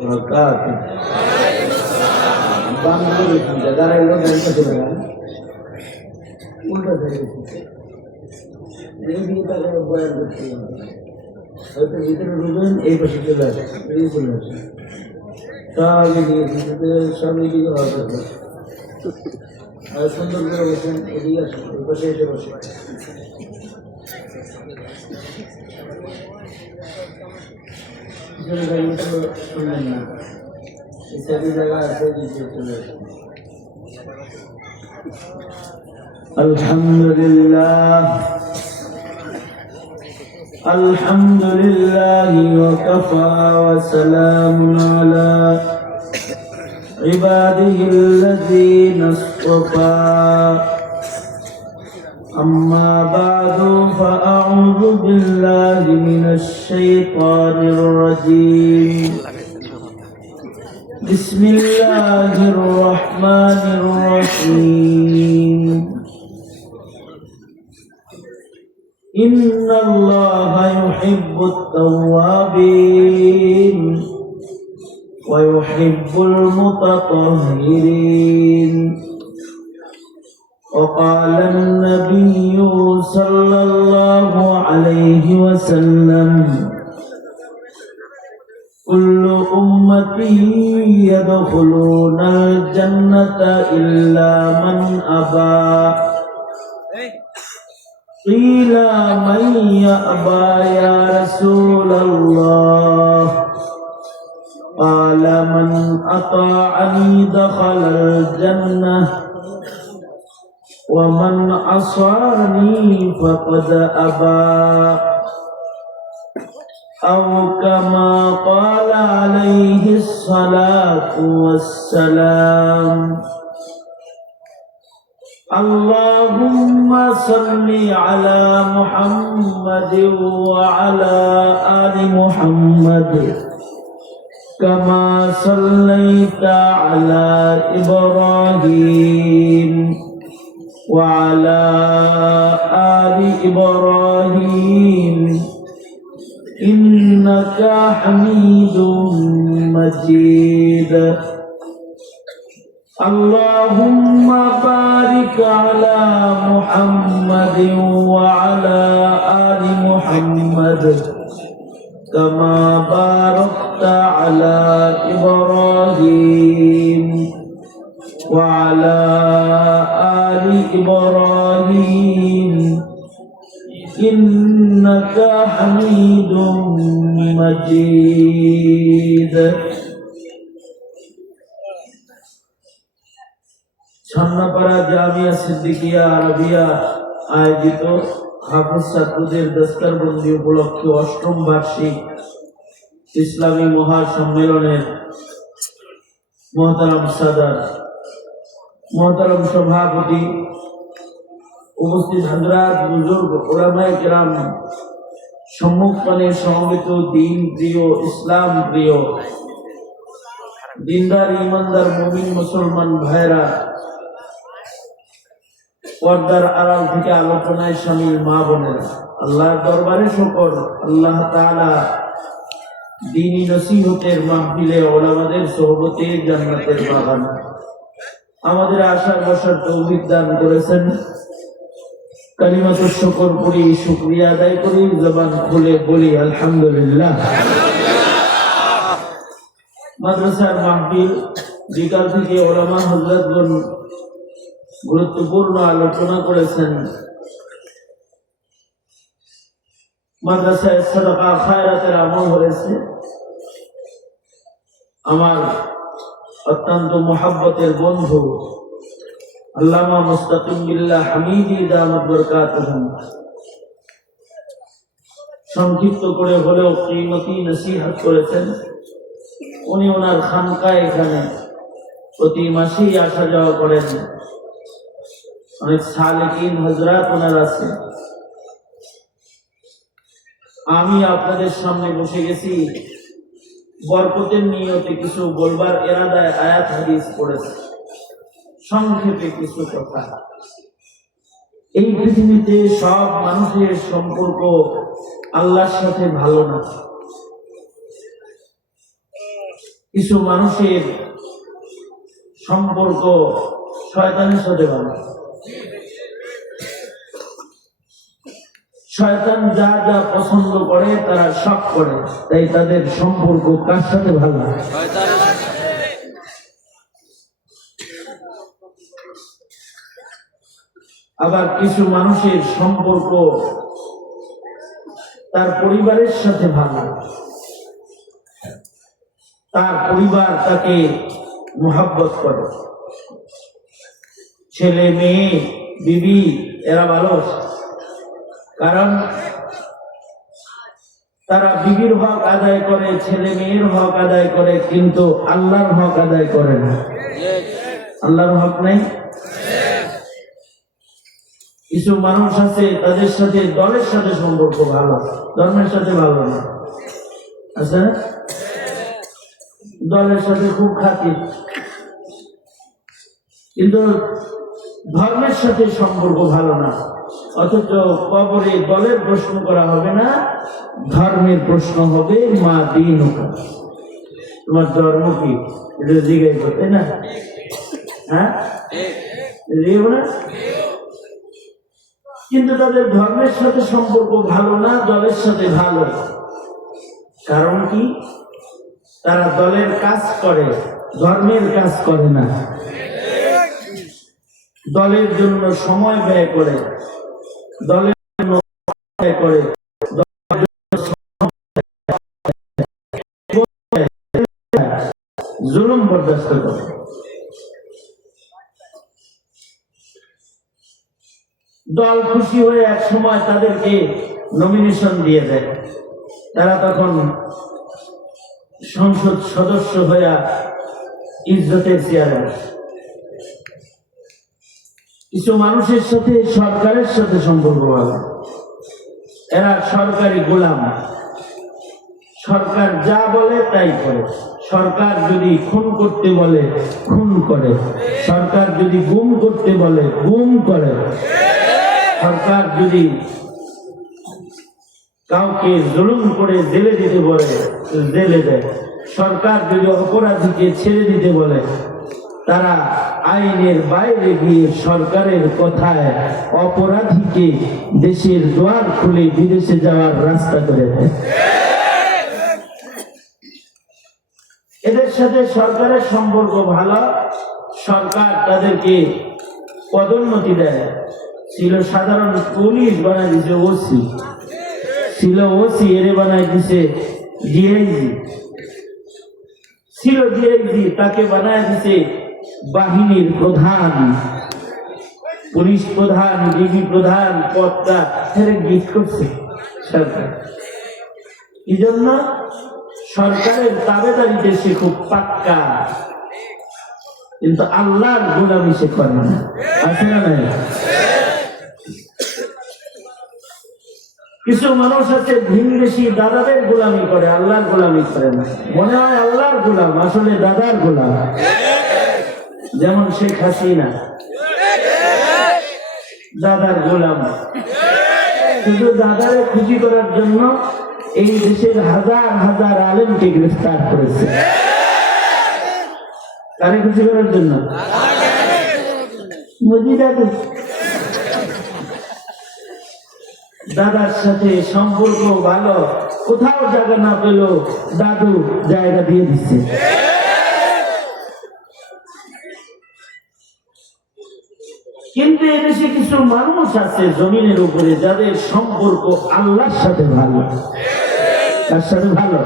wabarakatuh. Bangladesh negara itu dari mana? Udah dari situ. Jadi kita kalau bayar betul. Tapi itu dulu pasal lah. Ini benar. Kali ini sami juga ada. Sunder berwusin dia bersih. Jadi itu sebenarnya. Itu juga ada di situ. Alhamdulillah wa kafa wa salamun ala ibadihi alladhina istafa. Amma ba'du fa a'udzu billahi minasy syaithanir rajim. Bismillahirrahmanirrahim. Inna Allaha yuhibbut tawwabin wa yuhibbul mutatahhirin. Wa qala an-nabiyyu sallallahu alaihi wasallam kullu ummati yadkhuluna al-jannata illa man aba. Qila man ya'ba ya Rasulullah. Qala man ata'ani dakhala al-jannah wa man asani faqad aba. Aw kama qala alaihi salatu wassalam. Allahumma salli ala Muhammad wa ala ali Muhammad kama sallaita ala Ibrahim wa ala ali Ibrahim innaka Hamidum Majid. Allahumma barik ala Muhammad wa ala ali Muhammad kama barakta ala Ibrahim wa ala ali Ibrahim innaka Hamidum Majid. ছান্নাপাড়া Jamia Siddiqia আরবিয়া আয়োজিত হাফেজ ছাত্রদের দস্তরবন্দি উপলক্ষে অষ্টম বার্ষিক ইসলামী মহাসম্মেলনের মহতারাম সাদার, মহতারাম সভাপতি, উপস্থিত হযরত বুজুর্গ উলামায়ে কেরাম, সম্মুখপানে সমবেত দিন প্রিয়, ইসলাম প্রিয়, দিনদার ইমানদার মুমিন মুসলমান ভাইরা, পর্দার আড়াল থেকে আলোচনায় শামিল মা বোনেরা, আল্লাহর দরবারে শুকর, আল্লাহ তাআলা দ্বীনি নসিহতের মাহফিলে উলামাদের সোহবতে জান্নাতের বাগান আমাদের আশার বসার তৌফিক দান করেছেন। কালিমাতুশ শুকর পড়ি, শুকরিয়া আদায় করি, জবান খুলে বলি আলহামদুলিল্লাহ। মাদ্রাসার মাহফিল বিকাল থেকে উলামা হযরতগণ গুরুত্বপূর্ণ আলোচনা করেছেন। মাদ্রাসায় সাদাকা খায়রাতের আমল হয়েছে। আমার অত্যন্ত মুহাব্বতের বন্ধু আল্লামা মুস্তাকিম বিল্লাহ হামিদি দামাত বরকাতুহু সংক্ষিপ্ত করে হলেও কিমতি নসিহত করেছেন। উনি ওনার খানকায় এখানে প্রতি মাসেই আসা যাওয়া করেন। অনেক সালেকিন হযরত ওনার আছে। আমি আপনাদের সামনে বসে গেছি বরকতের নিয়তে কিছু বলবার ইরাদায় আয়াত হাদিস পড়েছি। সংক্ষেপে কিছু কথা। এই পৃথিবীতে সব মানুষের সম্পর্ক আল্লাহর সাথে ভালো না। কিছু মানুষের সম্পর্ক শয়তানের সাথে ভালো। শয়তান যা যা পছন্দ করে তারা সব করে, তাই তাদের সম্পর্ক কার সাথে ভালো? আবার কিছু মানুষের সম্পর্ক তার পরিবারের সাথে ভালো, তার পরিবার তাকে মোহাব্বত করে, ছেলে মেয়ে বিবি এরা ভালো, কারণ তারা বিবির হক আদায় করে, ছেলে মেয়ের হক আদায় করে, কিন্তু আল্লাহর হক আদায় করে না। আল্লাহর হক নাই। কিছু মানুষ আছে তাদের সাথে দলের সাথে সম্পর্ক ভালো, ধর্মের সাথে ভালো না। আচ্ছা, দলের সাথে খুব খাতির, কিন্তু ধর্মের সাথে সম্পর্ক ভালো না। অথচ কবরে দলের প্রশ্ন করা হবে না, ধর্মের প্রশ্ন হবে। মা দিন, তোমার ধর্ম কি, এটা জিজ্ঞাসা করতে না? হ্যাঁ, না। কিন্তু তাদের ধর্মের সাথে সম্পর্ক ভালো না, দলের সাথে ভালো। কারণ কি? তারা দলের কাজ করে, ধর্মের কাজ করে না। দলের জন্য সময় ব্যয় করে, দলের জন্য ব্যয় করে, জুলুম বরদাস্ত করে। দল খুশি হয়ে এক সময় তাদেরকে নমিনেশন দিয়ে দেয়, তারা তখন সংসদ সদস্য হয়ে ইজ্জতের চেয়ারে। কিছু মানুষের সাথে সরকারের সাথে সম্পর্ক ভালো, এরা সরকারি গোলাম, সরকার যা বলে তাই করে। সরকার যদি খুন করতে বলে খুন করে, সরকার যদি গুম করতে বলে গুম করে, সরকার যদি কাউকে জুলুম করে জেলে দিতে বলে জেলে দেয়, সরকার যদি অপরাধীকে ছেড়ে দিতে বলে তারা আইনের বাইরে গিয়ে সরকারের কথায় অপরাধীকে দেশের দ্বার খুলে বিদেশে যাওয়ার রাস্তা করে দেয়। এদের সাথে সরকারের সম্পর্ক ভালো, সরকার তাদেরকে পদোন্নতি দেয়। ছিল সাধারণ পুলিশ, বানায় দিছে ওসি, ছিল ওসি এরে বানায় দিছে ডিআইজি, ছিল ডিআইজি তাকে বানায় দিছে বাহিনীর প্রধান, পুলিশ প্রধান, ডিবি প্রধান পদটা গিফট করছে সরকার। এই জন্য সরকারের তাবেদারিতে সে খুব পাক্কা, কিন্তু আল্লাহর গোলামি সে করে না। আছে না নাই? কিছু মানুষ আছে ভিনদেশি দাদাদের গোলামি করে, আল্লাহর গোলামি করে না। মনে হয় আল্লাহর গোলাম, আসলে দাদার গোলাম। যেমন শেখ হাসিনা দাদার গোলাম, শুধু দাদারে খুশি করার জন্য এই দেশের হাজার হাজার আলেমকে গ্রেফতার করেছে। কারে খুশি করার জন্য? দাদার সাথে সম্পর্ক ভালো, কোথাও জায়গা না পেল দাদু জায়গা দিয়ে দিচ্ছে। কিন্তু এদেশে কিছু মানুষ আছে জমিনের উপরে যাদের সম্পর্ক আল্লাহর সাথে ভালো। কার সাথে ভালো?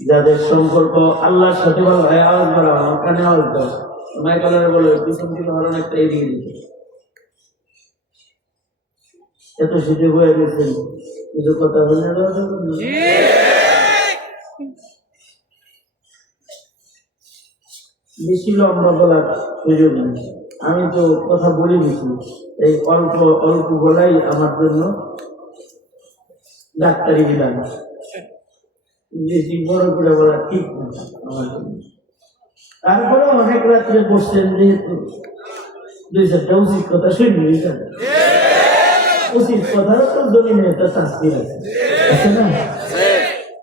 যাদের সম্পর্ক আল্লাহর সাথে ভালো। আওয়াজ বাড়াও, কানে আওয়াজ দাও, মাইকালারে বলে পিছন থেকে হরণ একটা এড়িয়ে দিতে। এত সুযোগ হয়ে গেছেন, কিছু কথা বলে দেওয়া যাবে না? বেশি লম্বা বলার সুযোগ নেই, আমি তো কথা বলে গেছি। এই অল্প অল্প বলাই আমার জন্য ডাক্তারি বিধান, বেশি বড় করে বলা ঠিক না আমার জন্য। তারপরে অনেক রাত্রে বসছেন, যেহেতু দুই চারটা উচিত কথা শুনবি, উচিত কথা তো জমিনে একটা শাস্তি আছে না?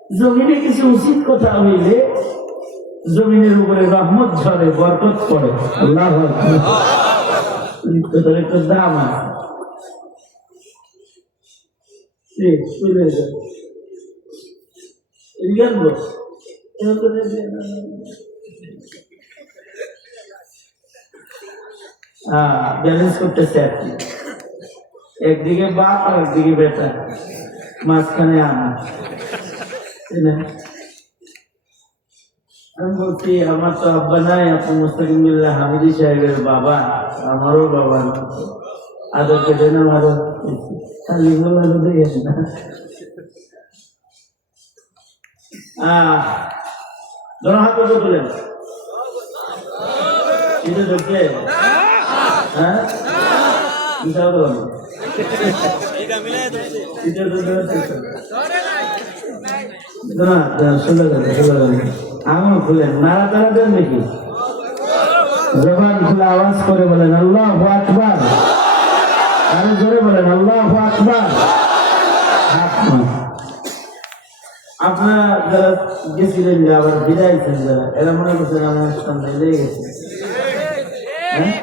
জমিনে কিছু উচিত কথা হইলে জমিনের উপরে রহমত ঝরে, বরকত পড়ে। আল্লাহু আকবার। কথার একটা দাম আছে। চলে যায় ব্যালেন্স করতেছে আর কি, একদিকে বাপ আর একদিকে বেটা, মাঝখানে আমি। আমি বলছি আমার তো আব্বা নাই, আপনি মুস্তাকিমুল্লাহ হামিদি সাহেবের বাবা, আমারও বাবা না, আদর কেটে না আরো খালি বলা না। হাত তুলেন এটা ঢুকে, হ্যাঁ আঙুল খুলেন, নাড়া তাড়া দেন দেখি, জবান খুলে আওয়াজ করে বলেন আল্লাহু আকবার, আরো জোরে বলেন আল্লাহু আকবার। আপনারা যারা গেছিলেন, যে আবার বিদায়ছেন যারা, এরা মনে করছেন আমি আসলাম লেগে গেছে। হ্যাঁ,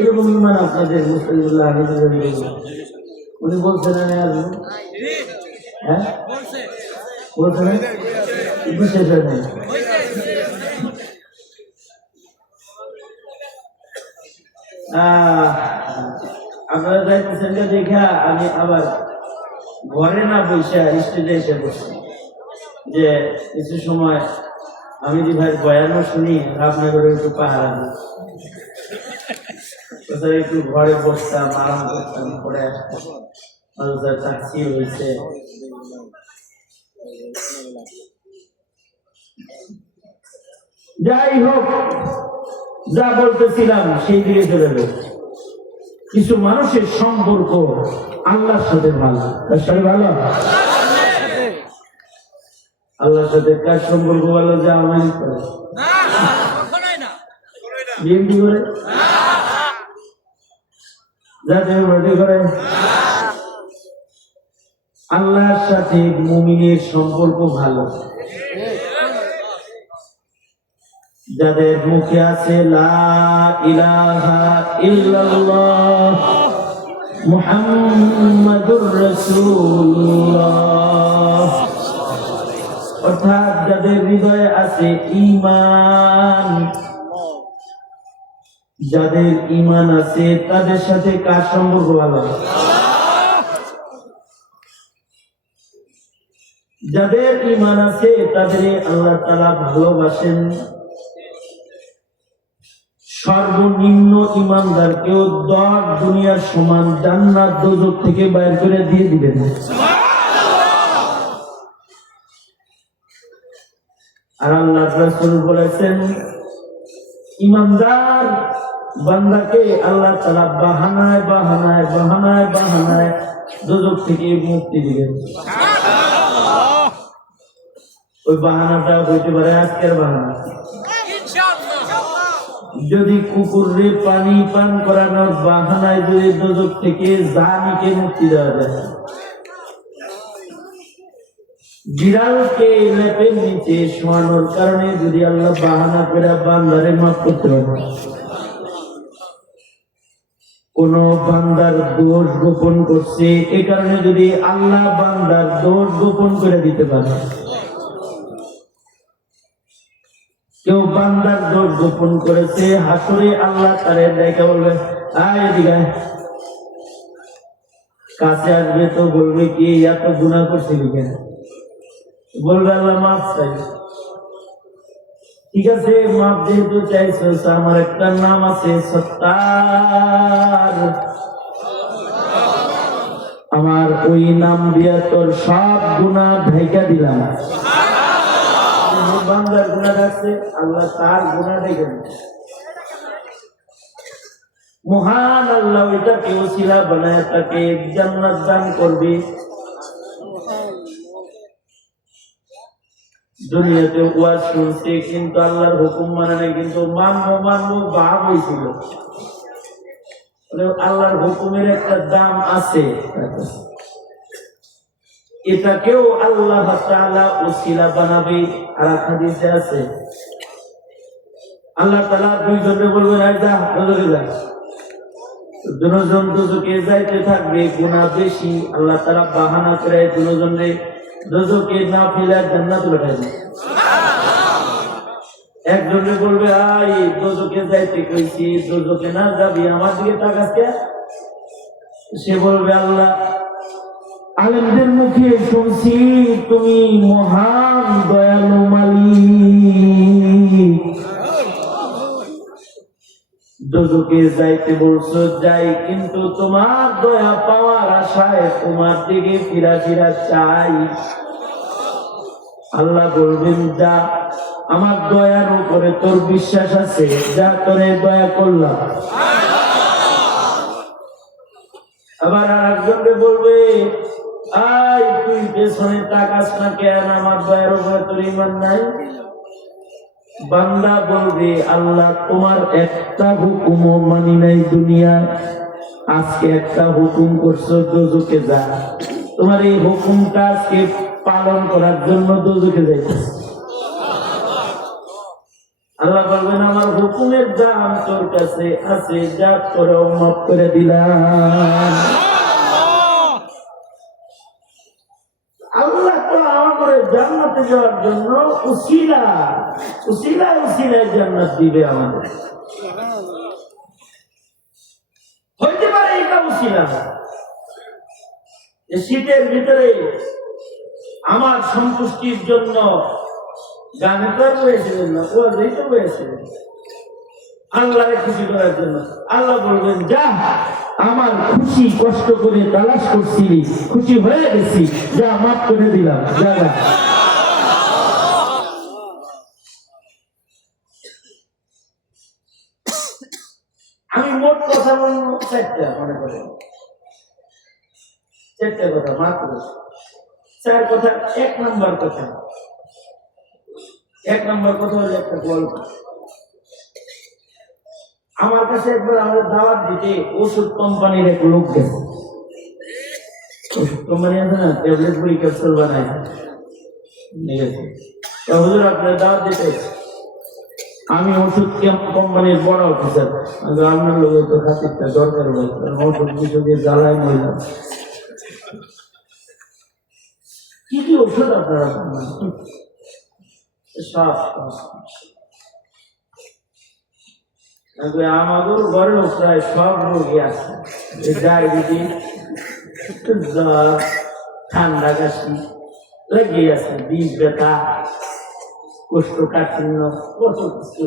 এরকম ইমান আপনাদের মুস্তাকিমুল্লাহ উনি বলছেন না, হ্যাঁ বলছেন আপনারা যাইতেছেন দেখা আমি আবার ঘরে না বসে স্টেজে এসে বসছি, যে কিছু সময় আমি যে ভাই বয়ানও শুনি, আপনাদের একটু পাহারা দিই, একটু ঘরে বসতাম, আরাম করতাম, পরে আসতাম, চাকরি হয়েছে। যাই হোক, যা বলতেছিলাম সেই দিকে চলে গেল। কিছু মানুষের সম্পর্ক আল্লাহর সাথে ভালো, তার সাথে ভালো, আল্লাহর সাথে কার সম্পর্ক ভালো? যা আমায় করে বিএনপি করে, জাতীয় পার্টি করে। আল্লাহর সাথে মুমিনের সম্পর্ক ভালো, যাদের মুখে আছে লা ইলাহা ইল্লাল্লাহ মুহাম্মাদুর রাসূলুল্লাহ, অর্থাৎ যাদের হৃদয়ে আছে ঈমান, যাদের ঈমান আছে তাদের সাথে কার সম্পর্ক ভালো? যাদের ঈমান আছে তাদের আল্লাহ তাআলা ভালোবাসেন। সর্বনিম্ন ঈমানদারকেও 10 দুনিয়ার সমান জান্নাত দোজখ থেকে বাইর করে দিয়ে দিবেন। আর আল্লাহ রাসূল বলেছেন, ঈমানদার বান্দাকে আল্লাহ তাআলা বাহানায় বাহানায় বাহানায় বাহানায় দোজখ থেকে মুক্তি দিবেন। ওই বাহানাটা হইতে পারে আজকের বাহানা। যদি কুকুরে পানি পান করানোর বাহানায় যদি দোজখ থেকে জানিকে মুক্তি দেওয়া যায়, বিড়ালকে লেপের নিচে শোয়ানোর কারণে যদি আল্লাহ বাহানা করে বান্দারে মাফ করতে পারে, কোন বান্দার দোষ গোপন করছে এ কারণে যদি আল্লাহ বান্দার দোষ গোপন করে দিতে পারে, কেউ বান্দার দোষ গোপন করেছে, হাসরে আল্লাহ তারে দেখে বলবে আয় এদিকে, কাছে আসবে তো বলবে কি এত গুনাহ করছিলি কেন? বলবে আল্লাহ মাফ চাই। ঠিক আছে, মাফ যেহেতু চাইছো, আমার একটা নাম আছে সত্তার, আমার ওই নাম দিয়া তোর সব গুনাহ ঢাইকা দিলাম। বান্দার গুনাহ রাখছে, আল্লাহ তার গুনাহ ঢেকে দিচ্ছে। মহান আল্লাহ এটাকে ওসিলা বানায় তাকে জান্নাত দান করবে। দুনিয়াতে ওয়াজ শুনছে কিন্তু আল্লাহর হুকুম মানে নাই, কিন্তু মানবো মানবো ভাব হয়েছিল। আল্লাহর হুকুমের একটা দাম আছে। এটাকেও আল্লাহ তাআলা ওসিলা বানাবে। আর হাদিসে আছে আল্লাহ তাআলা দুইজনে বলবেন যা দোজখে যা, দুজন দোজখে যাইতে থাকবে, গুনাহ বেশি। আল্লাহ তাআলা বাহানা করে দুজনে দোজখে না ফেলে জান্নাতে পাঠায় দেন। একজনে বলবে আই দোজখে যাইতে কইছি, দোজখে না যাবি, আমার দিকে তাকাস কে? সে বলবে আল্লাহ আলেমদের মুখে শুনছি তুমি মহান দয়ালু মালিক, দোজখে যাইতে বলছো যাই, কিন্তু তোমার দয়া পাওয়ার আশায় তোমার দিকে ফিরা ফিরা চাই। আল্লাহ বলবেন যা, আমার দয়ার উপরে তোর বিশ্বাস আছে, যা তোরে দয়া করলাম। আবার আর একজনকে বলবে আই তুই পেছনে তাকাস না কেন, আমার দয়ার উপরে তোর ঈমান নাই? বান্দা বলবে আল্লাহ তোমার একটা হুকুমও মানি নাই দুনিয়ায়, আজকে একটা হুকুম করছো দোজখে যা, তোমার এই হুকুমটা আজকে পালন করার জন্য দোজখে যাইতেছে। আল্লাহ বলবেন আমার হুকুমের দাম তোর কাছে আছে, যা করে মাফ করে দিলাম। আল্লাহ তো আমাদের জান্নাতে যাওয়ার জন্য উসিলায় জান্নাত দিবে আমাদের। হইতে পারে এটা উসিলা, শীতের ভিতরে আমার সন্তুষ্টির জন্য গানে তো বলেছিলেন না, ও যেতে বলেছিলেন আল্লাহকে খুশি করার জন্য। আল্লাহ বলবেন যা, আমার খুশি কষ্ট করে তালাশ করছিলি, খুশি হয়ে গেছি, যা মাফ করে দিলাম, যা। আমি মোট কথা বলবো চারটা, মনে করেন চারটা কথা, মাত্র চার কথা। এক নম্বর কথা হলো একটা গল্প। আমার কাছে একবার আমাদের দাওয়াত দিতে ওষুধ কোম্পানির এক লোক গেছে। ওষুধ কোম্পানি আছে না, ট্যাবলেট বই ক্যাপসুল বানায়, হুজুর আপনার দাওয়াত দিতে। আমি ওষুধ কোম্পানির বড় অফিসার, আপনার লোক তো খাতিরটা দরকার হয়, ওষুধ কিছু দিয়ে জ্বালায় মহিলা। কি কি ওষুধ আপনারা সব? আমাদের ঘরেও প্রায় সব রোগী আছে, ডায়াবেটিস, জ্বর, ঠান্ডা কাশি লেগে আছে, বীজ ব্যথা, কোষ্ঠকাঠিন্য, কত কিছু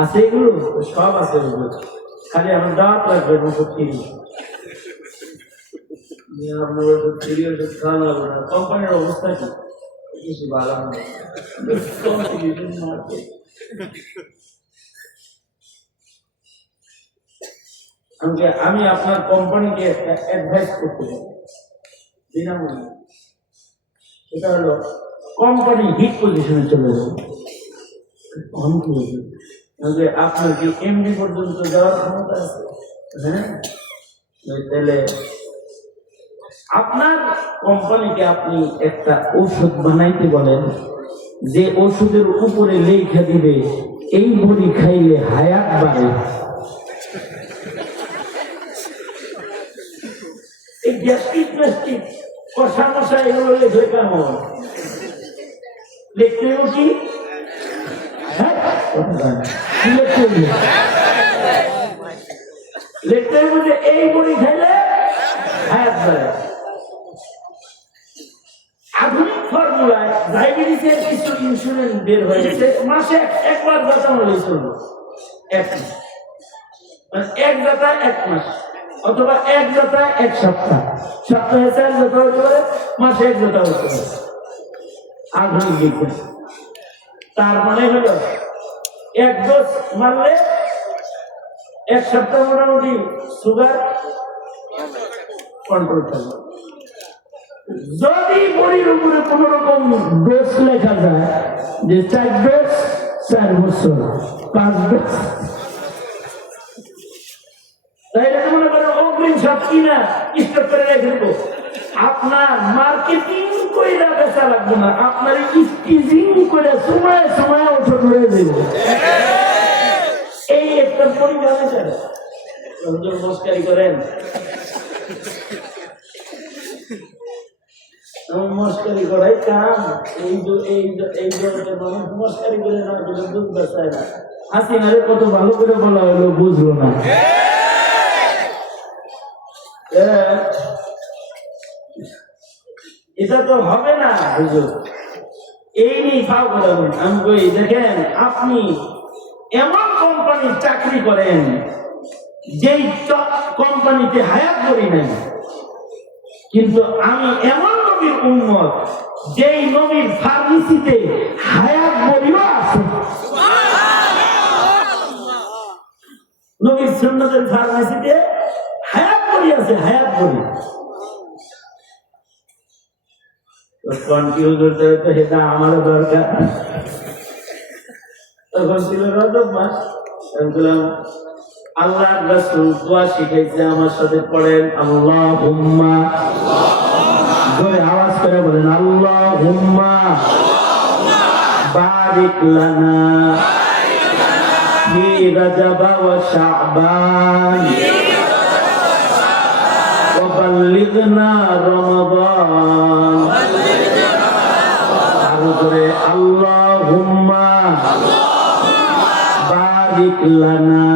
আছে, এগুলো সব আছে। খালি আমার দাওয়াত লাগবে ওষুধ ফিরি, আপনার ওষুধ ফিরি, ওষুধ খাওয়ানো হবে না। কোম্পানির অবস্থা কি কিছু ভালো না, আমি আপনার কোম্পানিকে অ্যাডভাইস করতে পারি বিনামূল্যে। সেটা হলো কোম্পানি হিট পজিশনে চলে যাবে। আপনার কি এমডি পর্যন্ত যাওয়ার ক্ষমতা আছে? হ্যাঁ, তাহলে আপনার কোম্পানিকে আপনি একটা ঔষধ বানাইতে বলেন, যে ওষুধের উপরে লেখা দিবে এই বড়ি খাইলে হায়াত বাড়ে। এই গ্যাস্ট্রিক প্লাস্টিক কষা মশা এগুলো লেখলে কেমন? লিখতে কি লিখতে যে এই বড়ি খাইলে হায়াত বাড়ে। আধুনিক ফর্মুলায় ডায়াবেটিসের কিছু ইনসুলিন বের হয়েছে, মাসে একবার বাঁচানো চলবে, এক দাতা 1 মাস, অথবা এক দাতা 1 সপ্তাহ, সপ্তাহে 4 দাতা হতে পারে, মাসে 1 দাতা হতে পারে। আধুনিক বিজ্ঞান। তার মানে হলো 1 ডোজ মারলে 1 সপ্তাহ মোটামুটি সুগার কন্ট্রোল থাকবে। যদি বড়ির উপরে কোন রকম ডোজ লেখা যায় যে 4 ডোজ 4 বছর, 5 ডোজ, তাইলে মনে করেন অগ্রিম সব কিনা স্টক করে রেখে দেবো, আপনার মার্কেটিং কইরা বেচা লাগবে না, আপনার স্টিজিং করে সময় সময় ওঠা ধরে দেবে। এই একটা পরিবার মস্কারি করেন, মস্কারি করাই কাম। এই মানুষ মস্কারি করে না বুঝতে চায় না। হাসিনারে কত ভালো করে বলা হলো, বুঝলো না। এটা তো হবে না হুজুর, এই নিয়ে ভাব করেন। আমি কই দেখেন, আপনি এমন কোম্পানির চাকরি করেন যেই কোম্পানিতে হায়াত করি নাই, কিন্তু আমি এমন নবীর উম্মত যেই নবীর ফার্মেসিতে হায়াত বড়িও আছে। নবীর সুন্নতের ফার্মেসিতে হায়াত বড়ি আছে, হায়াত বড়ি। আমারও দরকার। তখন ছিল রজব মাস, আল্লাহ রাসূল দোয়া শিখাইছে, আমার সাথে পড়েন আল্লাহুম্মা, জোরে আওয়াজ করে বলেন আল্লাহুম্মা বারিক লানা ফি রজব ওয়া শাবান ওয়া বাল্লিগনা রমাদান। আরো জোরে আল্লাহুম্মা বারিক লানা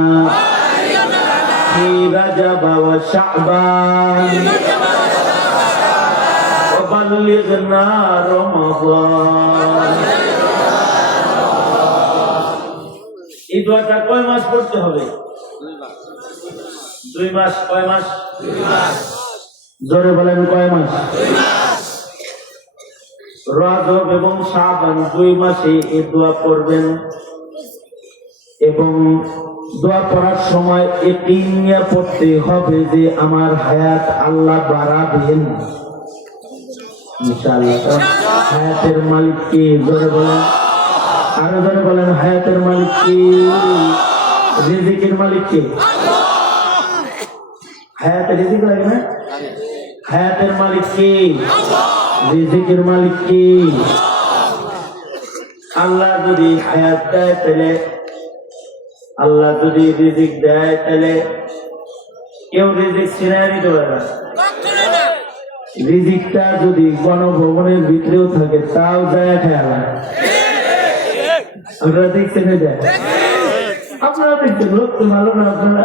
ফি রজব ওয়া শাবান ওয়া বাল্লিগনা রমাদান। এই দোয়াটা কয় মাস পড়তে হবে? 2 মাস। কয় মাস? 2 মাস। জোরে বলেন কয় মাস? 2 মাস। রজব এবং শাবান 2 মাসে এই দোয়া পড়বেন, এবং দোয়া পড়ার সময় এটি নিয়ে পড়তে হবে যে আমার হায়াত আল্লাহ বাড়াবেন ইনশাআল্লাহ। হায়াতের মালিক কে? জোরে বলেন, আরো জোরে বলেন, হায়াতের মালিক কে? রিজিকের মালিক কে? হায়াতের রিজিক লাগে না? হায়াতের মালিক কে? রিজিকের মালিক কে? আল্লাহ যদি হায়াত দেয় তাহলে, আল্লাহ যদি রিজিক দেয় তাহলে কেউ রিজিক ছিনায় নিতে পারে না। রিজিকটা যদি গণভবনের ভিতরেও থাকে তাও যায় খেয়াল। আপনারা দেখছেন, আপনারা দেখছেন, লোক তো ভালো না। আপনারা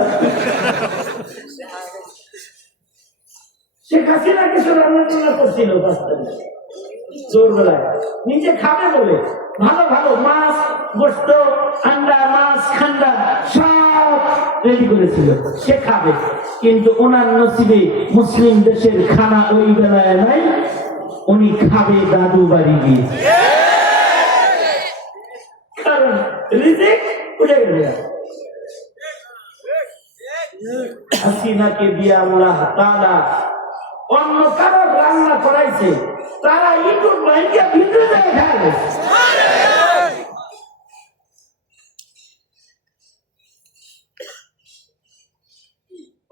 শেখ হাসিনা কিছু রান্না করছিল জোরবেলায়, নিজে খাবে বলে ভালো ভালো মাছ, গোস্ত, আন্ডা, মাছ, খান্ডা সব রেডি করেছিল, সে খাবে। কিন্তু ওনার নসিবে মুসলিম দেশের খানা ওই বেলায় নাই, উনি খাবে দাদু বাড়ি গিয়ে, কারণ রিজিক উঠে গেল। হাসিনাকে দিয়ে আল্লাহ তাআলা অন্য কারো রান্না করাইছে, তারা ইঁদুর ভাইকে ভিতরে যায় খাবে।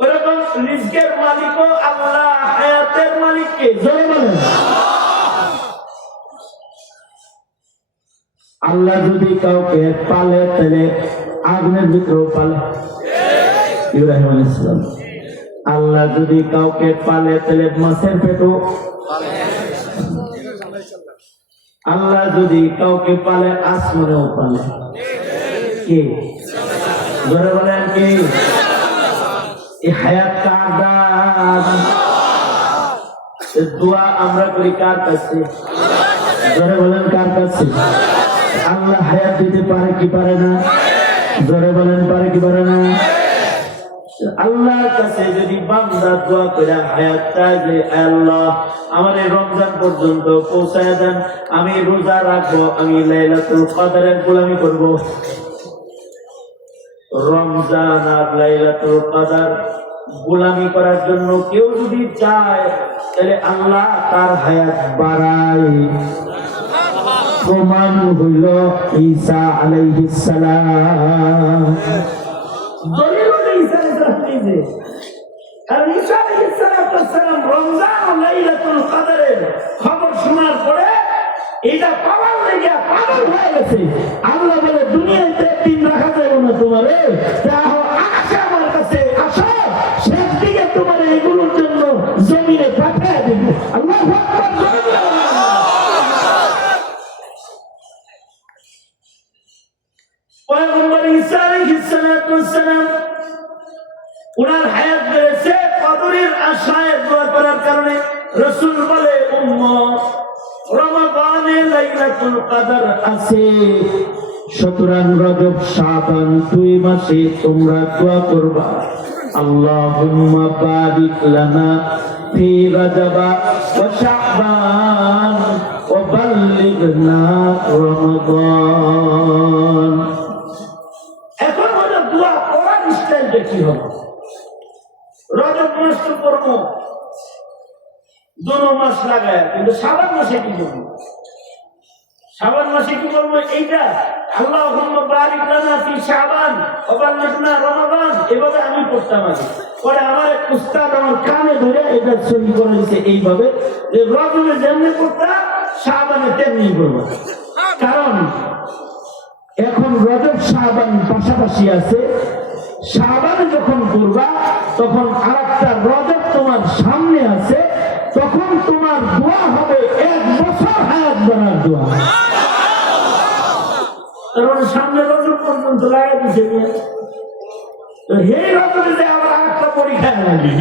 ওরকম রিজকের মালিকও আল্লাহ, হায়াতের মালিককে জোরে বলেন। আল্লাহ যদি কাউকে পালে তাহলে আগুনের ভিতরেও পালে। ইব্রাহিম আলাইহিস সালাম। আল্লাহ যদি কাউকে পালে তাহলে মাছের পেটও পালে। আল্লাহ যদি কাউকে পালে আসমানেও পালে। কে? জোরে বলেন কে? এই হায়াত কার দান? দোয়া আমরা করি কার কাছে? জোরে বলেন কার কাছে? আল্লাহ হায়াত দিতে পারে কি পারে না? জোরে বলেন পারে কি পারে না? আল্লাহর কাছে যদি বান্দা দোয়া করে হায়াত চায় যে আল্লাহ আমার রমজান পর্যন্ত পৌঁছায় দেন, আমি রোজা রাখবো, আমি লাইলাতুল কদরের গোলামি করব। রমজান আর লাইলাতুল কদর গোলামি করার জন্য কেউ যদি চায় তাহলে আল্লাহ তার হায়াত বাড়ায়। প্রমাণ হইল ঈসা আলাইহিস সালাম। আর ঈসা আলাইহিস সালাম রমজান ও লাইলাতুল কদরের খবর শোনার পরে এটা পাওয়ার লেগে পাগল হয়ে গেছে। আল্লাহ বলে দুনিয়াতে একদিন রাখা যাবে না তোমারে, যাও আকাশে আমার কাছে আসো, শেষ দিকে তোমার এগুলোর জন্য জমিনে পাঠিয়ে দেব। আল্লাহু আকবার। পয়গম্বর ঈসা আলাইহিস সালাম উনার হায়াত বেড়েছে কদরের আশায় দোয়া করার কারণে। রাসূল বলে উম্মত রমাদানে লাইলাতুল কদর আছে, সুতরাং রজব শাবান 2 মাসে তোমরা দোয়া করবা, আল্লাহুম্মা বারিক লানা ফি রজবা ওয়া শাবান ওয়া বাল্লিগনা রমাদান। এখন হলো দোয়া করার স্টাইলটা কি হবে? রজব মাস তো করবো 2 মাস লাগায়, কিন্তু শাবান মাসে কি করবো? শাবান মাসে কি করবো? এইটা আল্লাহুম্মা বারিক লানা ফি শাবান ওয়া বাল্লিগনা রমাদান এভাবে আমি পড়তাম আগে। পরে আমার এক উস্তাদ আমার কানে ধরে এটা সহি করে দিয়েছে এইভাবে যে রজবে যেমনি পড়তাম শাবানে তেমনি করবো। কারণ এখন রজব শাবান পাশাপাশি আছে, শাবানে যখন করবা তখন আরেকটা রজব তোমার সামনে আছে, তখন তোমার দোয়া হবে 1 বছর হায়াত বাড়ার দোয়া। কারণ সামনে রজব পর্যন্ত লাগাই দিচ্ছে, তো এই রজবে যে আবার আরেকটা পরীক্ষা লাগে।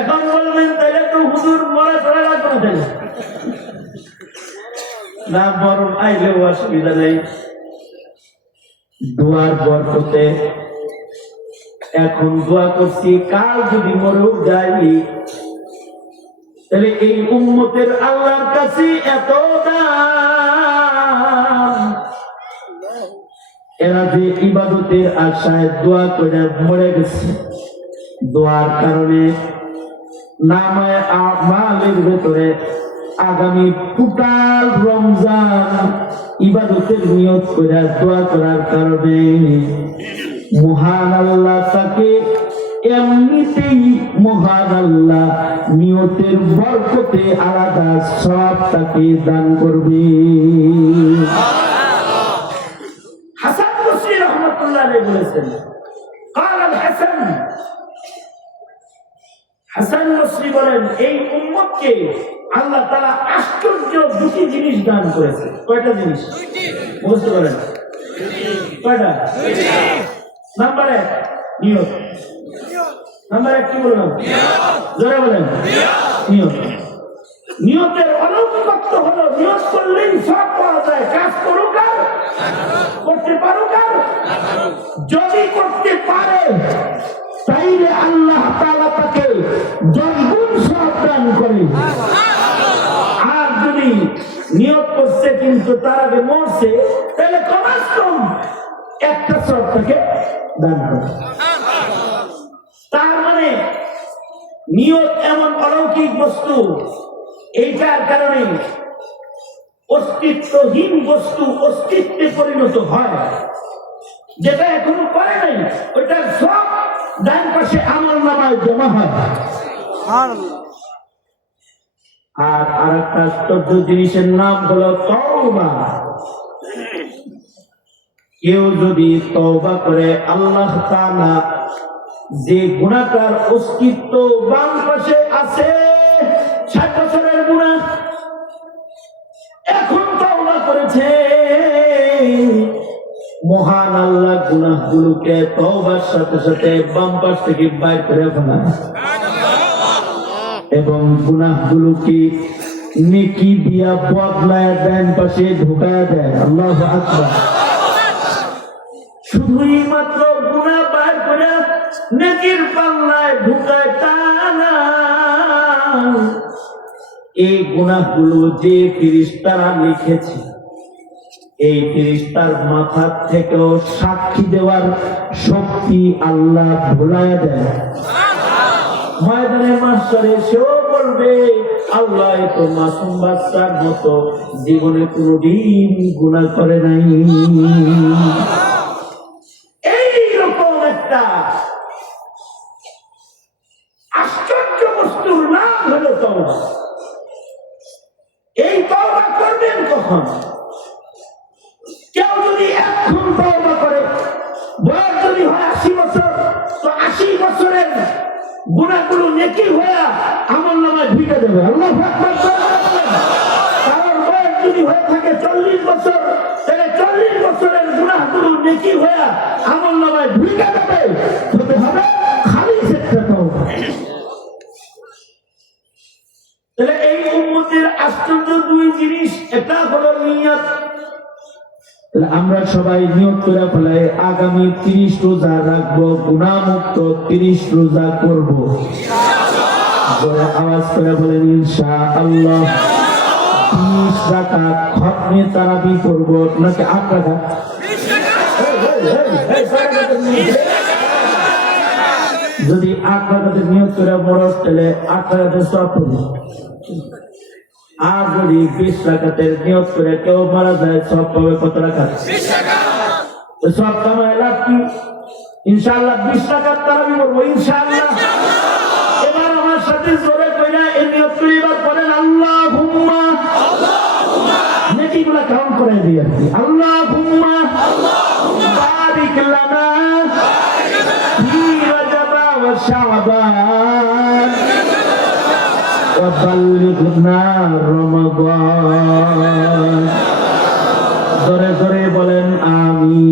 এখন বলবেন তাহলে তো হুজুর মরে চলে লাগবে না, না বরং আইলেও অসুবিধা নেই। দোয়ার বরকতে এখন দোয়া করছি, কাল যদি মরেও যাই তাহলে এই উম্মতের আল্লাহর কাছে এত দাম। এরা যে ইবাদতের আশায় দোয়া করে মরে গেছে, দোয়ার কারণে নামায়ে আমালের ভেতরে আগামী টোটাল রমজান ইবাদতের নিয়ত করে দোয়া করার কারণে মহান আল্লাহ তাকে এমনিতেই মহান আল্লাহ নিয়তের বরকতে আলাদা সওয়াব তাকে দান করবে। হাসান বসরি রাহমাতুল্লাহ আলাইহি বলেছেন, قال الحسن হাসান বসরি বলেন এই উম্মতকে আল্লাহ তাআলা আশ্চর্য 2টি জিনিস দান করেছে। কয়টা জিনিস? বুঝতে পারেন কয়টা? নাম্বার 1 নিয়ত। নাম্বার 1 কি বললাম? জোরে বলেন নিয়ত। নিয়তের অলৌকিকত্ব হলো নিয়ত করলেই সব পাওয়া যায়, কাজ করুক আর করতে পারুক আর যদি করতে পারে তাইলে আল্লাহ তাআলা তাকে 10 গুণ সওয়াব দান করে। আর যদি নিয়ত করছে কিন্তু তার আগে মরছে তাহলে কমাস কম একটা সওয়াব তাকে দান করে। তার মানে নিয়ত এমন অলৌকিক বস্তু, এইটার কারণে অস্তিত্বহীন বস্তু অস্তিত্বে পরিণত হয়। যেটা এখনো করে নাই ওইটার সব ডান পাশে আমলনামায় জমা হয়। আর আরেকটা আশ্চর্য জিনিসের নাম হলো তওবা। কেউ যদি তওবা করে আল্লাহ তাআলা যে গুনাহটার অস্তিত্ব বাম পাশে আছে 60 বছরের গুনাহ, এখন তওবা করেছে, মহান আল্লাহ গুনাহগুলোকে তওবার সাথে সাথে বাম পাশ থেকে বাইর করে ফেলায় এবং গুনাহগুলোকে নেকি দিয়া বদলায় ডান পাশে ঢুকায় দেয়। আল্লাহু আকবার। শুধুই মাত্র গুনাহ বাইর করে নেকির পাল্লায় ঢুকায় তা না, এই গুনাহগুলো যে ফেরেশতারা লিখেছে এই ফেরেশতার মাথা থেকেও সাক্ষী দেওয়ার শক্তি আল্লাহ ভুলায় দেয়। ময়দানে মাশারে সেও বলবে আল্লাহ তো মাসুম বাচ্চার মতো জীবনে কোনোদিন গুনাহ করে নাই। এইরকম একটা বস্তুর নাম হলো তওবা। এই তওবা করবেন কখন? কেউ যদি এখন তওবা করে, বয়স যদি হয় 80 বছর, তো 80 বছরের গুনাহগুলো নেকি হয়ে আমলনামায় ঢুকে যাবে। আল্লাহু আকবার। কারণ বয়স যদি হয়ে থাকে 40 বছর, তাহলে 40 বছরের গুনাহগুলো নেকি হয়ে আমলনামায় ঢুকে যাবে। হতে হবে খালিস একটা তওবা। তাহলে এই উম্মতের আশ্চর্য দুই জিনিস, এটা হলো নিয়ত। আমরা সবাই নিয়ত করে ফেলাই আগামী 30 রোজা রাখবো, গুনাহ মুক্ত 30 রোজা করব। জোরে আওয়াজ করে বলেন ইনশাআল্লাহ। 30 রাকাত খতমে তারাবি করব নাকি 8 রাকাত? যদি 8 রাকাতের নিয়ত করে মরস, তাহলে 8 রাকাতের সওয়াব পাবো। আর যদি 20 রাকাতের নিয়ত করে কেউ মারা যায়, সওয়াব পাবে কত রাকাত? 20 রাকাত। সওয়াব কামায় লাভ কি? ইনশাআল্লাহ 20 রাকাত তারাবি করব ইনশাআল্লাহ। এবার আমার সাথে জোরে কইরা এই নিয়ত করে এবার বলেন আল্লাহুম্মা, নেকিগুলা কাউন্ট করে দিই আর কি। আল্লাহুম্মা বারিক লানা ফি রজব ওয়া শাবান ওয়া বাল্লিগনা রমাদান। জোরে জোরে বলেন আমিন।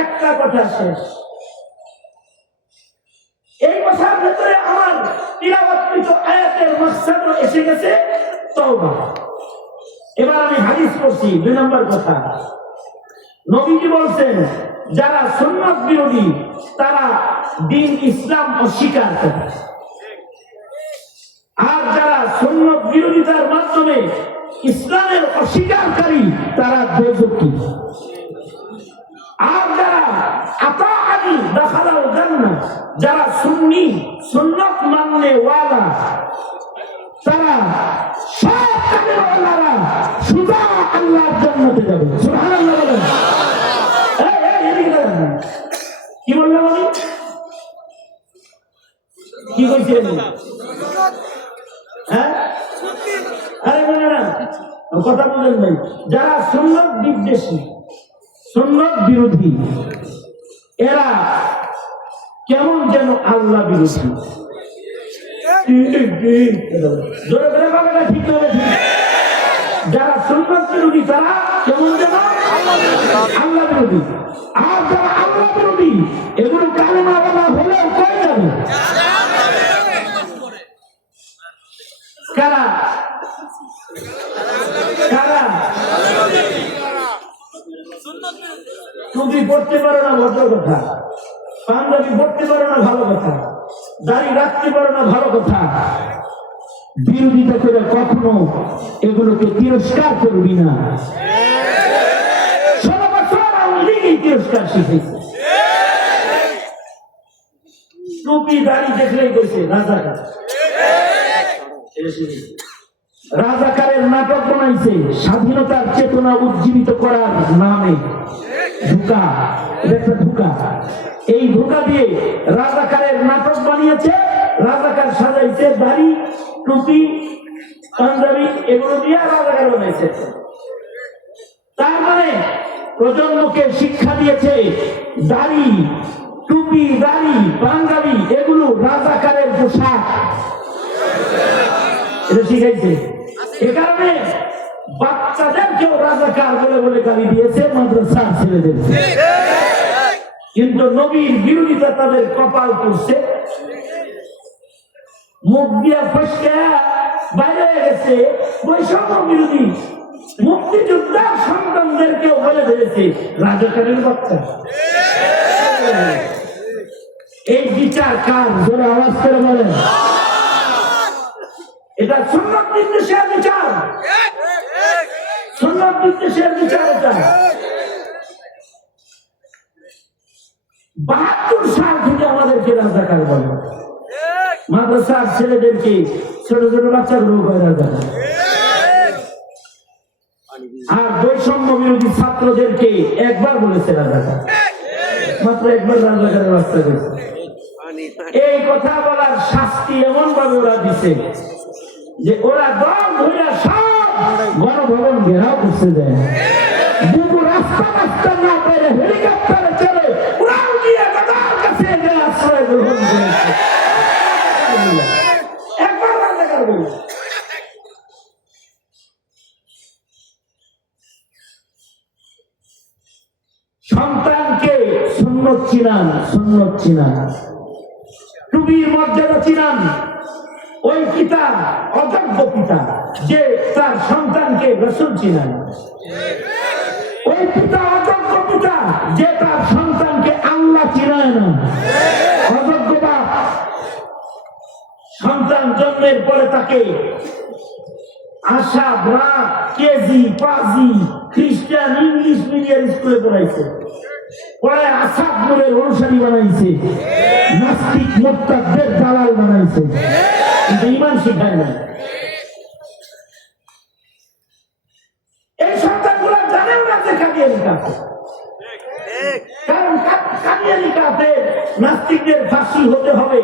একটা কথা শেষ। এই কথার ভেতরে আমার তিলাওয়াতকৃত আয়াতের মাকসাদ এসে গেছে তওবা। এবার আমি হাদিস পড়ছি 2 নম্বর কথা। নবীজি বলছেন, যারা সুন্নাত বিরোধী তারা দ্বীন ইসলাম অস্বীকার করে, আর যারা সুন্নাত বিরোধিতার মাধ্যমে ইসলামের অস্বীকারী তারা দোজখী। আর যারা আতাআনি দাখালাল জান্নাহ, যারা সুন্নি সুন্নাত মাননে ওয়ালা, তারা সব কামের ওয়ালারা সুজা আল্লাহর জান্নাতে যাবে। সুবহানাল্লাহ বলেন। কি বললাম আমি? কি কইছেন? হ্যাঁ, আরে বলে না, কথা বলেন ভাই। যারা সুন্নাত বিদ্বেষী, সুন্নাত বিরোধী, এরা কেমন যেন আল্লাহ বিরোধী। ঠিক হবে। যারা সুন্নাত বিরোধী তারা কেমন যেন আল্লাহ বিরোধী। আর যারা আল্লাহ বিরোধী, এগুলো কালেমা বলা হলেও কই যাবে? কারা কারা? টুপি পড়তে পারো না, ভদ্র কথা। পাঞ্জাবি পড়তে পারো না, ভালো কথা। দাড়ি রাখতে পারো না, ভালো কথা। বিরোধিতা করে কখনো এগুলোকে তিরস্কার করবি না। 16 বছর আওয়ামী লীগই তিরস্কার শিখেছে। টুপি দাড়ি দেখলেই কইছে রাজাকার। রাজাকারের নাটক বানাইছে স্বাধীনতার চেতনা উজ্জীবিত করার নামে। ধোঁকা, একটা ধোঁকা। এই ধোঁকা দিয়ে রাজাকারের নাটক বানিয়েছে, রাজাকার সাজাইছে, দাড়ি টুপি পাঞ্জাবি এগুলো দিয়ে রাজাকার বানাইছে। তার মানে প্রজন্মকে শিক্ষা দিয়েছে দাড়ি টুপি দাড়ি পাঞ্জাবি এগুলো রাজাকারের পোশাক, এটা শিখাইছে। এ কারণে বাচ্চাদেরকেও রাজাকার বলে বলে গালি দিয়েছে মাদ্রাসার ছেলেদের। কিন্তু নবীর বিরোধিতা তাদের কপাল করছে, মুখ দিয়া ফসকে বাইরে হয়ে গেছে। বৈষম্য বিরোধী মুক্তিযোদ্ধার সন্তানদেরকেও বলে দিয়েছে রাজাকারের বাচ্চা। এই বিচার কার? জোরে আওয়াজ করে বলেন। এটা সুন্নাত নির্দেশের বিচার, সুন্নাত নির্দেশের বিচার। এটা 72 সাল থেকে আমাদেরকে রাজাকার বলে, মাদ্রাসার ছেলেদেরকে ছোট ছোট বাচ্চাগুলো করে রাজাকার। আর বৈষম্য বিরোধী ছাত্রদেরকে একবার বলেছে রাজাকার, মাত্র একবার রাজাকারের বাচ্চা করেছে। এই কথা বলার শাস্তি এমন ভাবে ওরা দিছে যে ওরা দল ধরে সব গণভবন ঘেরাও করতে দেয়। দুটো রাস্তা রাস্তা না পেরে হেলিকপ্টারে চলে উড়াল দিয়ে দাদার কাছে আশ্রয় গ্রহণ করেছে। একবার রান্না করবো সন্তানকে সুন্নত চিনান, টুবির মর্যাদা চিনান। ওই পিতা অযোগ্য পিতা যে তার সন্তানকে রাসূল চিনান, ওই পিতা অযোগ্য পিতা যে তার সন্তানকে আল্লাহ চিনায় না। অযোগ্য বাপ সন্তান জন্মের পরে তাকে আশা ব্রাক কেজি পাজি খ্রিস্টান ইংলিশ মিডিয়াম স্কুলে পড়াইছে, পরে আসাদ নূরের অনুসারী বানাইছে, নাস্তিক মুরতাদদের দালাল বানাইছে, কিন্তু ঈমান শিখায় না। এই সন্তানগুলো জানেও না যে কাদিয়ানী কাফের, কারণ কাদিয়ানী কাফের নাস্তিকদের ফাঁসি হতে হবে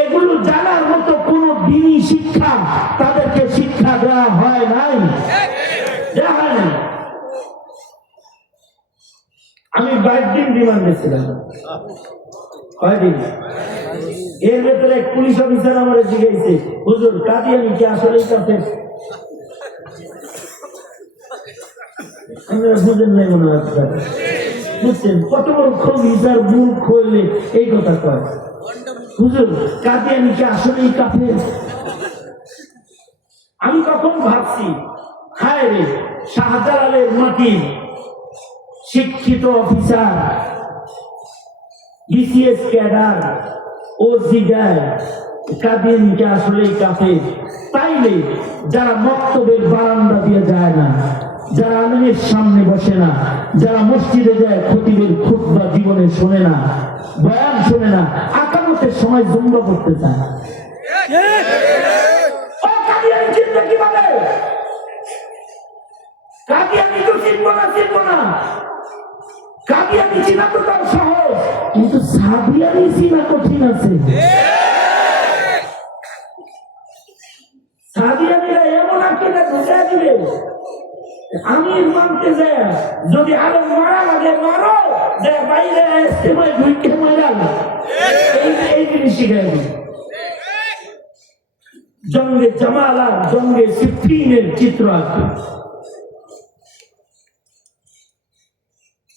এগুলো জানার মতো কোন দ্বীনি শিক্ষা তাদেরকে শিক্ষা দেওয়া হয় নাই। আমি 22 দিন রিমান্ডে ছিলাম। কয়দিন? এর ভেতরে এক পুলিশ অফিসার আমার জিজ্ঞেসে, হুজুর কাদিয়ানী কি আসলেই কাফের? বুঝেন নাই মনে হয়, বুঝছেন কত বড় খবিজার মূর্খ হইলে এই কথা কয়। হুজুর কাদিয়ানী কি আসলেই কাফের? আমি কখন ভাবছি, হায় রে শাহজালালের মাটির শিক্ষিত অফিসার বিসিএস ক্যাডার ও জিগায় কাদিয়ানী কি আসলেই কাফের? তাইলে যারা মক্তবের বারান্দা দিয়ে যায় না, যারা আমিনের সামনে বসে না, যারা মসজিদে যায় খতিবের খুতবা জীবনে শোনে না, বয়ান শোনে না, আকামতের সময় জুম্বা করতে চায়, ও কাদিয়ানী চিনবে কিভাবে? কাদিয়ানী তো চিনবো না, কাদিয়ানী চিনা তো তার সহজ, কিন্তু সাদিয়ানী চিনা কঠিন আছে। সাদিয়ানীরা এমন আকিদা ঢুকায় দিবে, আমি মানতে যায় যদি আরো মারা লাগে মারো, যে বাইরে ইস্তেমায় ঢুকে মারা, এই জিনিস শিখাই দিবে। জঙ্গে জামাল আর জঙ্গে সিফিনের চিত্র আছে।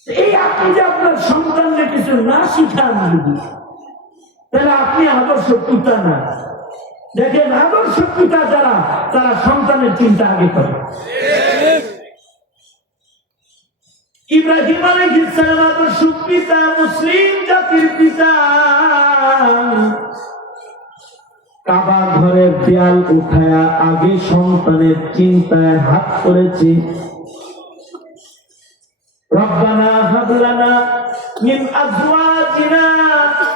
এই আপনি যে আপনার সন্তানকে কিছু না শিখান তাহলে আপনি আদর্শ পিতা না। দেখেন আদর্শ পিতা যারা, তারা সন্তানের চিন্তা আগে করে। ইব্রাহিম আলাইহিস সালাম আদর্শ পিতা, মুসলিম জাতির পিতা। কাবা ঘরের দেয়াল উঠায়া আগে সন্তানের চিন্তায় হাত করেছে। রব্বানা হাব লানা মিন আজওয়াজিনা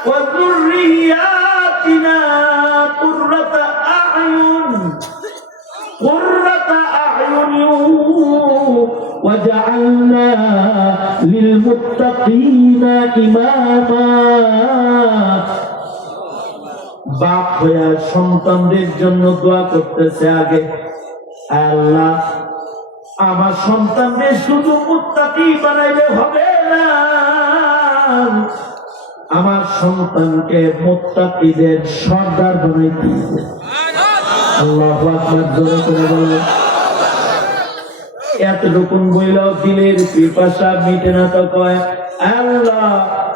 ওয়া যুররিয়াতিনা কুররাতা আ'য়ুন ওয়াজআলনা লিল মুত্তাকিনা ইমামা। বাপ হইয়া সন্তানদের জন্য দোয়া করতেছে আগে, আল্লাহ আমার সন্তানদের শুধু মুত্তাকি বানাইলে হবে না, আমার সন্তানকে মুত্তাকিদের সর্দার বানাইতে হবে। আল্লাহু আকবার, জোরে করে বলো। এতটুকুন বইলাও দিলের পিপাসা মিটে না তো কয় আল্লাহ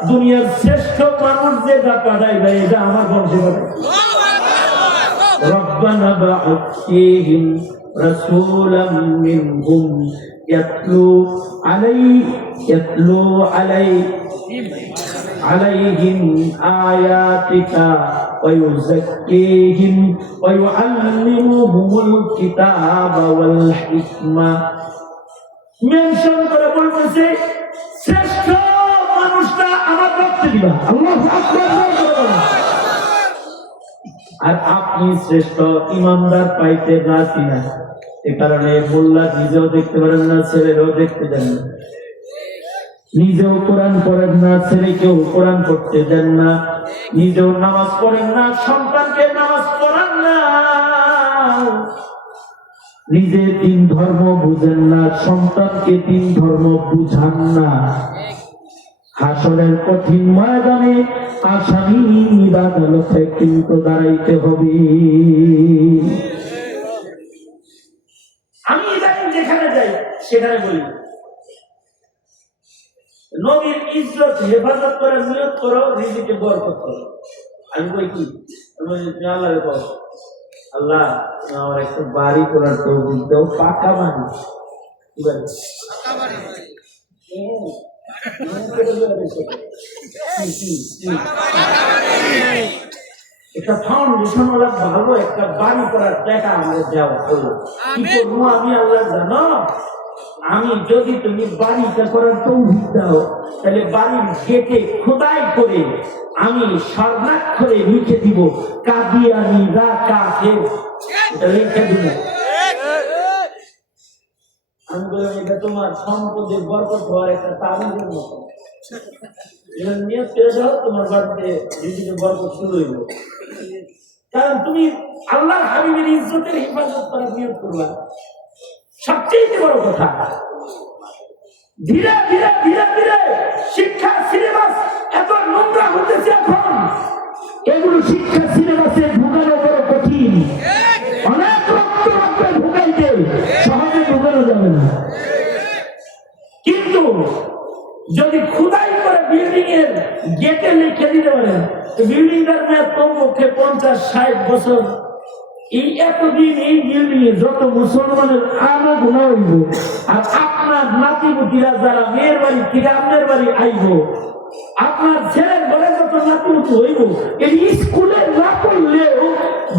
দুনিয়ার শ্রেষ্ঠ মানুষ যেটা পাঠাইবে এটা আমার বংশে পাঠাই। রব্বানা বা'আথ ফীহিম রাসূলাম মিনহুম ইয়াতলু আলাইহিম আয়াতিকা ওয়া ইউযাক্কিহিম ওয়া ইউআল্লিমুহুমুল কিতাবা ওয়াল হিকমা। মেনশন করে বলতেছে শ্রেষ্ঠ মানুষটা আমার রক্তে দিবা। আল্লাহু আকবার। আর আপনি শ্রেষ্ঠ ইমানদার পাইতে রাজি না, এ কারণে মোল্লা নিজেও দেখতে পারেন না, ছেলেরাও দেখতে দেন না। নিজেও কোরআন পড়েন না, ছেলেকেও কোরআন পড়তে দেন না, নিজেও নামাজ পড়েন না, সন্তানকে নামাজ পড়ান না, নিজে দিন ধর্ম বুঝেন না, সন্তানকে দিন ধর্ম বুঝান না। হাসরের কঠিন ময়দানে আসামি আদালতে কিন্তু দাঁড়াইতে হবে। আমি ইদানিং যেখানে যাই সেখানে বলি, নবীর ইজ্জত হেফাজত করে নিয়ত করো, রিজিকে বরকত করো। আমি বলি কি, আল্লাহ বলো, আল্লাহ আমার একটা বাড়ি করার তৌফিক দাও, পাকা বাড়ি। একটা ফাউন্ডেশন ওলা ভালো একটা বাড়ি করার টাকা আমাদের দেওয়া হলো। কি করবো আমি আল্লাহ জানো? আমি যদি তুমি বাড়িটা করার তৌফিক দাও, তাহলে বাড়ির গেটে খোদাই করে আমি স্বর্ণাক্ষরে লিখে দিব কাদিয়ানি রাকাতে, এটা লিখে দিব। আমি বললাম এটা তোমার সম্পদের বরকত হওয়ার একটা তাবিজের মতো, এটা নিয়োগ করে দাও, তোমার বাড়িতে রিজিকের বরকত শুরু হইল। কারণ তুমি আল্লাহর হাবিবের ইজ্জতের হেফাজত করার নিয়োগ করবা, সবচেয়ে বড় কথা। ধীরে ধীরে ধীরে ধীরে শিক্ষা সিলেবাস এত নোংরা হতেছে এখন, এগুলো শিক্ষা সিলেবাসে ঢুকানো বড় কঠিন। অনেক রক্ত রক্ত ঢুকাইতে সহজে ঢুকানো যাবে না, কিন্তু যদি খুদাই করে বিল্ডিং এর গেটে লিখে দিতে পারেন, বিল্ডিংটার মেয়াদ কমপক্ষে 50-60 বছর। এই এতদিন এই বিল্ডিং এ যত মুসলমানের আনা গুণা হইব, আর আপনার নাতিপুতিরা যারা মেয়ের বাড়ি থেকে আপনার বাড়ি আইব, আপনার ছেলের ঘরে যত নাতিপুতি হইব, এই স্কুলে না পড়লেও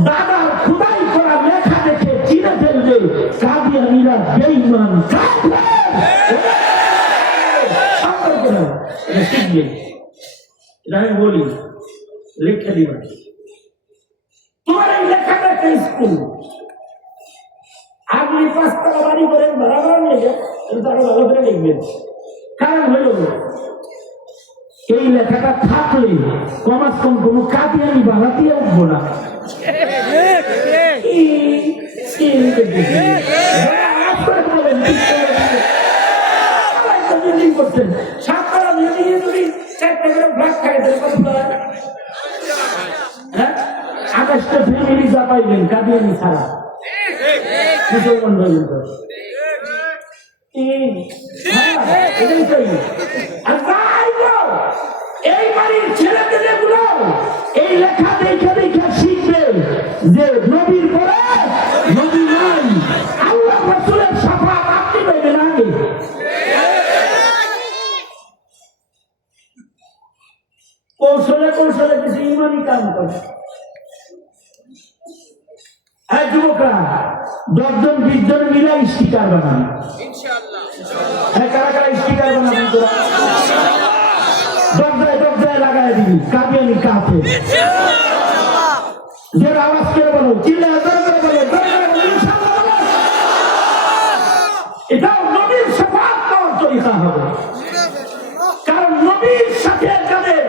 দাদার খুদাই করা লেখা দেখে চিনে ফেলবে কাদিয়ানীরা বেঈমান কাফের। এটা আমি বলি, লিখে দিবেন তোমার এই লেখাটা একটা স্কুল। আপনি 5 টাকা বাড়ি করেন, ভাড়া ভাড়া নিয়ে যান, তারা ভালো করে লিখবেন। কারণ হইল এই লেখাটা থাকলে কমাস কম কোনো কাদিয়ানি বাড়াতে উঠবো না। করছেন 7 টাকা মিলিয়ে যদি 4 টাকা ফ্ল্যাট খাই হ্যাঁ, 28টা ফ্যামিলি যা পাইবেন কাদিয়ানি ছাড়া মুসলমান বলবেন তো। এই বাড়ির ছেলে পেলেগুলো এই লেখা দেখে দেখে শিখবে যে নবীর পরে নবী নাই, আল্লাহ রাসূলের শাফাত আপনি পাইবেন আগে। কৌশলে কৌশলে কিছু ইমানি কাম করে। হ্যাঁ যুবকরা, 10 জন 20 জন মিলে স্টিকার বানান, হ্যাঁ কারা কারা স্টিকার বানাবেন তোরা? দরজায় দরজায় লাগাই দিবি কাদিয়ানি কাফের। যে আওয়াজ করে বলো, চিল্লায় দরজায় বলো, এটাও নবীর শাফাত পাওয়ার তরিকা হবে। কারণ নবীর সাথে যাদের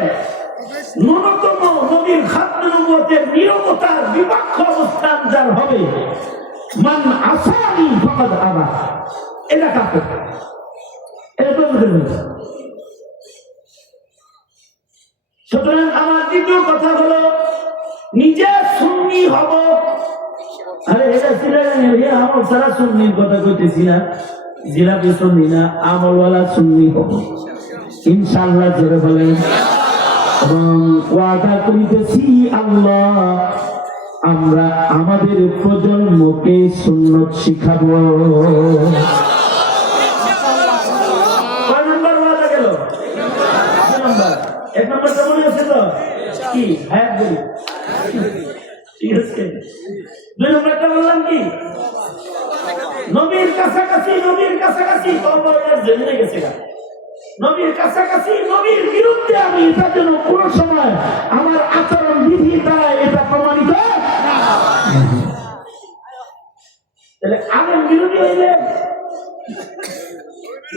ন্যূনতম নবীর খাতমে নবুয়তের নীরবতার বিপক্ষ অবস্থান যার হবে, মান আসানি ফাকাদ আবা, এটা কাফের। এটা তো বুঝতে পেরেছি। সুতরাং আমার দ্বিতীয় কথা হলো নিজে সুন্নি হব। আরে এটা আমল ছাড়া সুন্নির কথা কইতেছি না, জিলাপি সুন্নি না, আমলওয়ালা সুন্নি হব ইনশাআল্লাহ। জোরে বলেন। এবং ওয়াদা করিতেছি আল্লাহ, আমরা আমাদের প্রজন্মকে সুন্নত শিখাবো। কয় নম্বর ওয়াদা গেল? 1 নম্বরটা মনে আছে তো? কি হ্যাঁ বলি, ঠিক আছে। 2 নম্বরটা বললাম কি, নবীর কাছাকাছি, নবীর কাছাকাছি জেনে গেছে, নবীর কাছাকাছি, নবীর বিরুদ্ধে আমি এটা যেন কোনো সময় আমার আচরণ বিধি দ্বারা এটা প্রমাণিত। তাহলে আমের বিরোধী হইলে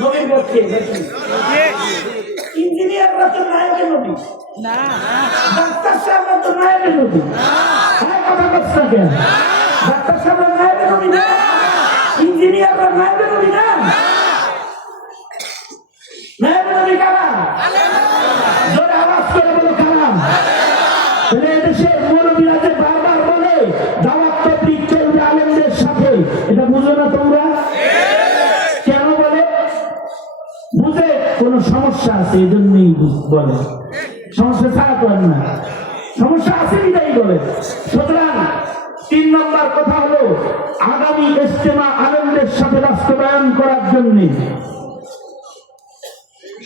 নবীর পক্ষে নাকি? ইঞ্জিনিয়াররা তো নায়কে নবী, ডাক্তার সাহেবরা তো নায়কে নবী। হ্যাঁ, কথা বলছে কেন? ডাক্তার সাহেবরা নায়কে নবী না, ইঞ্জিনিয়াররা নায়কে নবী না। নায়কে নবী কারা? জোরে আওয়াজ করে বলো কারা? তাহলে এদেশের মুরব্বীরা যে বারবার বলে দাওয়াত তাবলীগ চলবে আলেমদের সাথে, এটা বুঝো না তোমরা? কেন বলে? বুঝে কোন সমস্যা আছে এই জন্যই বলে, সমস্যা ছাড়া করেন না, সমস্যা আছে এটাই বলে। সুতরাং 3 নম্বর কথা হলো আগামী ইজতেমা আলেমদের সাথে বাস্তবায়ন করার জন্য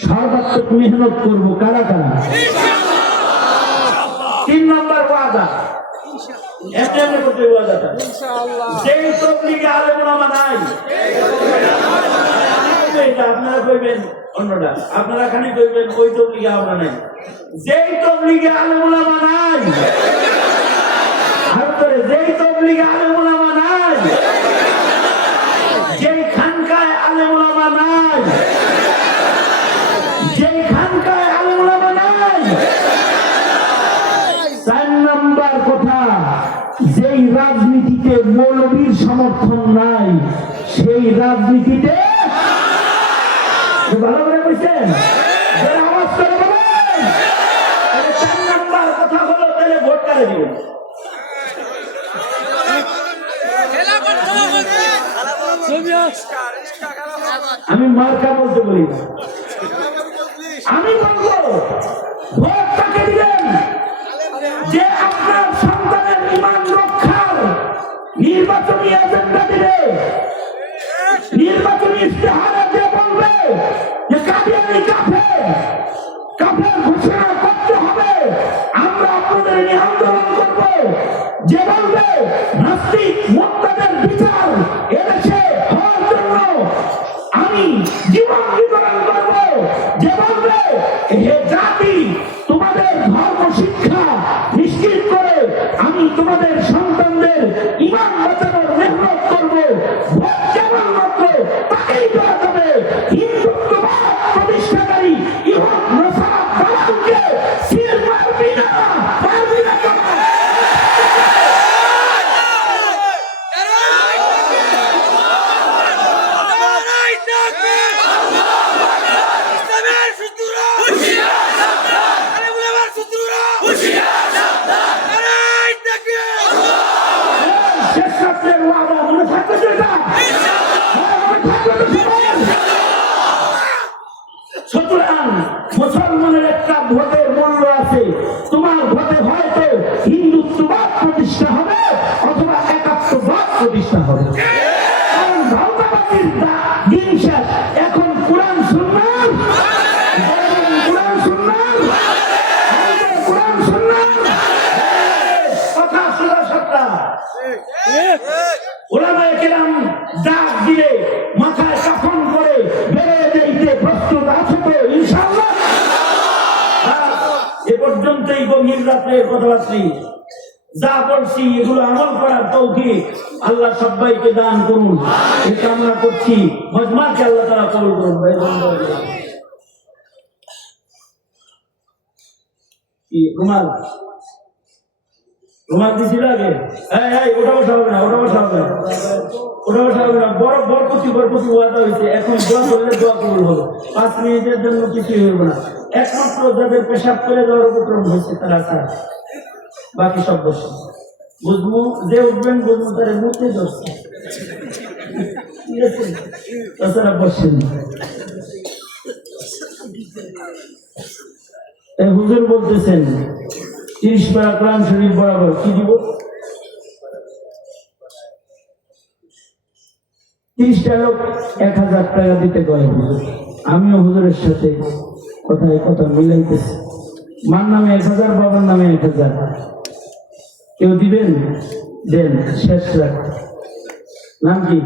সর্বাত্মক মেহনত করব। কারা কারা? 3 নম্বর ওয়াদা, এখানে করতে ওয়াদাটা যেই তাবলীগে আলেম ওলামা নাই, এটা আপনারা কইবেন অন্যটা, আপনারা খালি কইবেন ওই তাবলীগে আমরা নাই। যেই তাবলীগে আলেম ওলামা নাই, আর করে যেই তাবলীগে আলেম ওলামা নাই, যেই খানকায় আলেম ওলামা নাই, যেই খানকায় আলেম ওলামা নাই। 4 নম্বর কথা, যেই রাজনীতিতে মৌলবীর সমর্থন নাই, সেই রাজনীতিতে ভালো করে বলছেন, আওয়াজ করে বলেন। 4 নম্বর কথা হলো তাহলে ভোট কারে দিবেন? আমি মার্কা বলতে বলি না, আমি বলবো ভোট কাকে দিবেন? যে আপনার সন্তানের ঈমান রক্ষার নির্বাচনী এজেন্ডা দিবে, নির্বাচনী ইশতেহারে দিয়ে বলবে যে কাদিয়ানী কাফের, কাফের ঘোষণা করতে হবে, আমরা আপনাদের নিয়ে আন্দোলন করব। যে বলবে নাস্তিক মুরতাদের বিচার এদেশে হওয়ার জন্য আমি জীবন বিতরণ করব। যে বলবে হে জাতি, তোমাদের ধর্ম শিক্ষা নিশ্চিত করে আমি তোমাদের সন্তানদের ঈমান বাঁচানোর মেহনত করব, ভোট কেবলমাত্র তাকেই দেওয়া যাবে। হিন্দুত্ববাদ প্রতিষ্ঠাকারী ইহুদ নাসারা দালালকে সিল মারবি না, মারবি না। সুতরাং মুসলমানের একটা ভোটের মূল্য আছে। তোমার ভোটে হয়তো হিন্দুত্ববাদ প্রতিষ্ঠা হবে অথবা একাত্মবাদ প্রতিষ্ঠা হবে। কারণ ভারতবাদীর দিন শেষ, এখন কোরআন সুন্নাত, কোরআন সুন্নাত, কোরআন সুন্নাত, কথা সোজা সাপটা। ওলামায়ে কেরাম ডাক দিলে মাথায় কাফন করে বেরিয়ে যেতে প্রস্তুত আছে তো ইনশাআল্লাহ? এ পর্যন্তই গভীর রাতে কথাবার্তা যা বলছি এগুলো আমল করার তৌফিক আল্লাহ সবাইকে দান করুন, এই কামনা করছি। মজমাকে আল্লাহ তাআলা কবুল করুন। কুমার রুমাল দিছিল আগে, ওটা বসা হবে না, ওটা বসা হবে না, ওটা বসা হবে না। বরকতি ওয়াদা হয়েছে, এখন দোয়া করলে দোয়া কবুল হবে। 5 মিনিটের জন্য কিছুই হবে না। একমাত্র যাদের পেশাব করে দেওয়ার উপক্রম হয়েছে তারা ছাড়া বাকি সব বসে বুঝবো। যে উঠবেন বুঝবো তারা মুখে ধরছে, ঠিক আছে? তাছাড়া বসেন। হুজুর বলতেছেন 30 পারা কোরআন শরীফ বরাবর কি দিব? 30টা লোক 1000 টাকা দিতে কয় হুজুর। আমিও হুজুরের সাথে কথা মিলাইতেছি। মার নামে 1000, বাবার নামে 1000। কেউ দিবেন? দেন। শেষ রাখ। নাম কি?